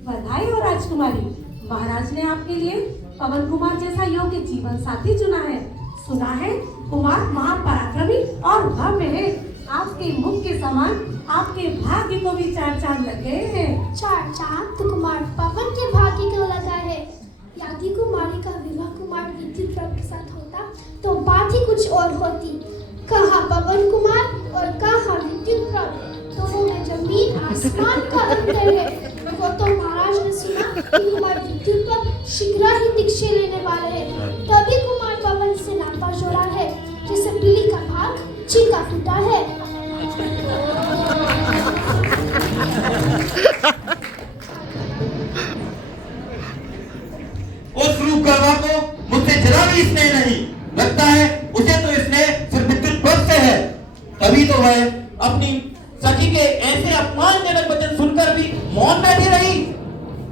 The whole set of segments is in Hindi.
बधाई हो राजकुमारी, महाराज ने आपके लिए पवन कुमार जैसा योग्य जीवन साथी चुना है। सुना है कुमार महापराक्रमी और भव्य है। आपके मुख के समान आपके भाग्य को भी चार चांद लग गए हैं। चार चांद तो कुमार पवन के भाग्य को लगा है। यदि कुमारी का विवाह कुमार विद्युत प्रभ के साथ होता तो बात ही कुछ और होती। कहाँ पवन कुमार और कहाँ विद्युत प्रभ, दोनों में जमीन आसमान का अंतर है। वो तो महाराज ने सुना कि कुमार विद्युत प्रभ शीघ्र ही दीक्षा लेने वाले हैं, तभी कुमार पवन से नाता जोड़ा है, जैसे बिल्ली का भाग चीका फूटा है। उस रूप गवा को मुझसे जरा भी स्नेह नहीं लगता है। उसे तो स्नेह सिर्फ विद्युत प्रभ से है। तभी तो वह अपनी सखी के ऐसे अपमानजनक वचन सुनकर भी मौन बैठी रही।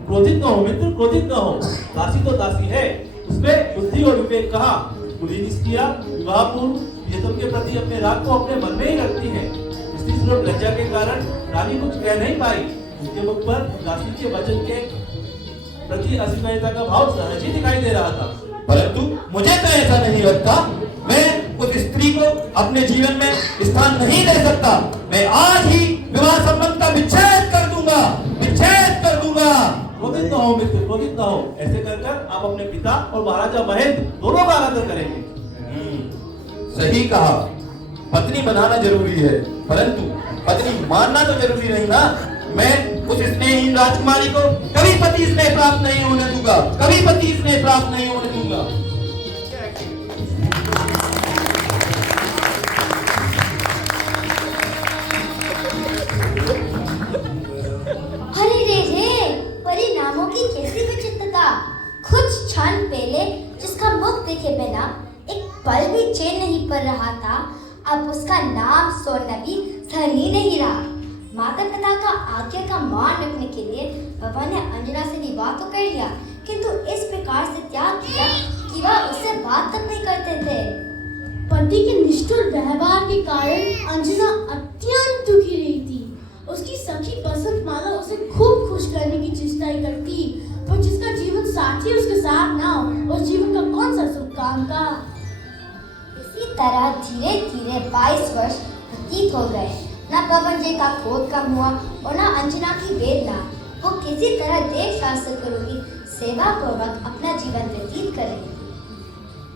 क्रोधित न हो मित्र, क्रोधित न हो। दासी तो दासी है, उसमें बुद्धि और विवेक कहाँ। कुलीन स्त्रियां विवाह पूर्व प्रियतम के प्रति अपने राग को अपने मन में ही रखती हैं। स्त्री सुलभ लज्जा के कारण रानी कुछ कह नहीं पाई। उसके मुख पर दासी के वचन के प्रति अस्वीकार्यता का भाव सहज ही दिखाई दे रहा था। परंतु मुझे तो ऐसा नहीं लगता। मैं उस स्त्री को अपने जीवन में स्थान नहीं दे सकता। मैं आज ही विवाह संबंध का विच्छेद कर दूंगा, विच्छेद कर दूंगा। क्रोधित न हो मित्र, क्रोधित न हो। ऐसे कर कर आप अपने पिता और महाराजा महेंद्र दोनों का अनादर करेंगे। सही कहा। पत्नी बनाना जरूरी है, परंतु पत्नी मानना तो जरूरी नहीं ना। मैं उस स्नेहहीन राजकुमारी को कभी पति स्नेह प्राप्त नहीं होने दूंगा, कभी पति स्नेह प्राप्त नहीं होने दूंगा। अरे रे, परिणामों की कैसी विचित्रता। कुछ क्षण पहले जिसका मुख देखे बिना एक पल भी चैन नहीं पड़ रहा था, अब उसका नाम सोनवी सहन ही नहीं रहा। माता पिता का आज्ञा का मान रखने के लिए बाबा ने अंजना से विवाह तो कर लिया, किंतु इस प्रकार से त्याग किया कि वह उससे बात तक नहीं करते थे। पति के निष्ठुर व्यवहार के कारण अंजना अत्यंत दुखी रही थी। उसकी सखी बसंतमाला उसे खूब खुश करने की चेष्टा करती, पर जिसका जीवन साथी उसके साथ ना हो, उस जीवन का कौन सा सुख काम का। इसी तरह धीरे धीरे 22 वर्ष व्यतीत हो गए। न पवन जी का क्रोध कम हुआ और न अंजना की वेदना। वो किसी तरह देश शासन करोगी सेवा पूर्वक अपना जीवन व्यतीत करेगी।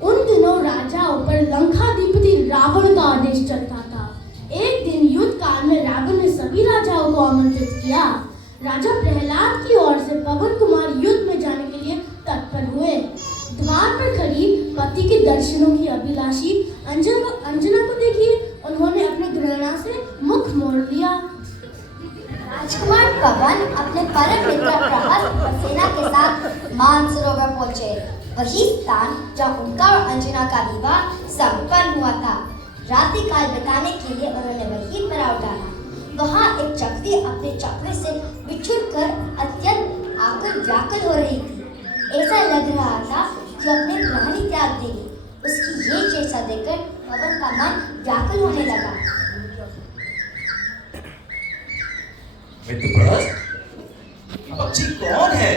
उन दिनों राजाओं पर लंकाधिपति रावण का आदेश चलता था। एक दिन युद्ध काल में रावण ने सभी राजाओं को आमंत्रित किया। राजा प्रहलाद की ओर से पवन कुमार युद्ध में जाने के लिए तत्पर हुए। द्वार पर खड़ी पति के दर्शनों की अभिलाषी अंजना को देखी उन्होंने अपने घृणा से मुख मोड़ लिया। राजकुमार पवन अपने परम मित्र प्रहस्त सेना के साथ मानसरोवर पहुंचे, वही स्थान जहां उनका और अंजना का विवाह संपन्न हुआ था। रात्रि काल बिताने के लिए उन्होंने वही पड़ाव डाला। वहां एक चक्री अपने चक्र से बिछुड़कर अत्यंत आकुल व्याकुल हो रही थी। ऐसा लग रहा था कि अपने प्राण ही त्याग देगी। उसकी ये चेष्टा देखकर पवन का मन व्याकुल होने लगा। मित्र प्रहस्त, पक्षी कौन है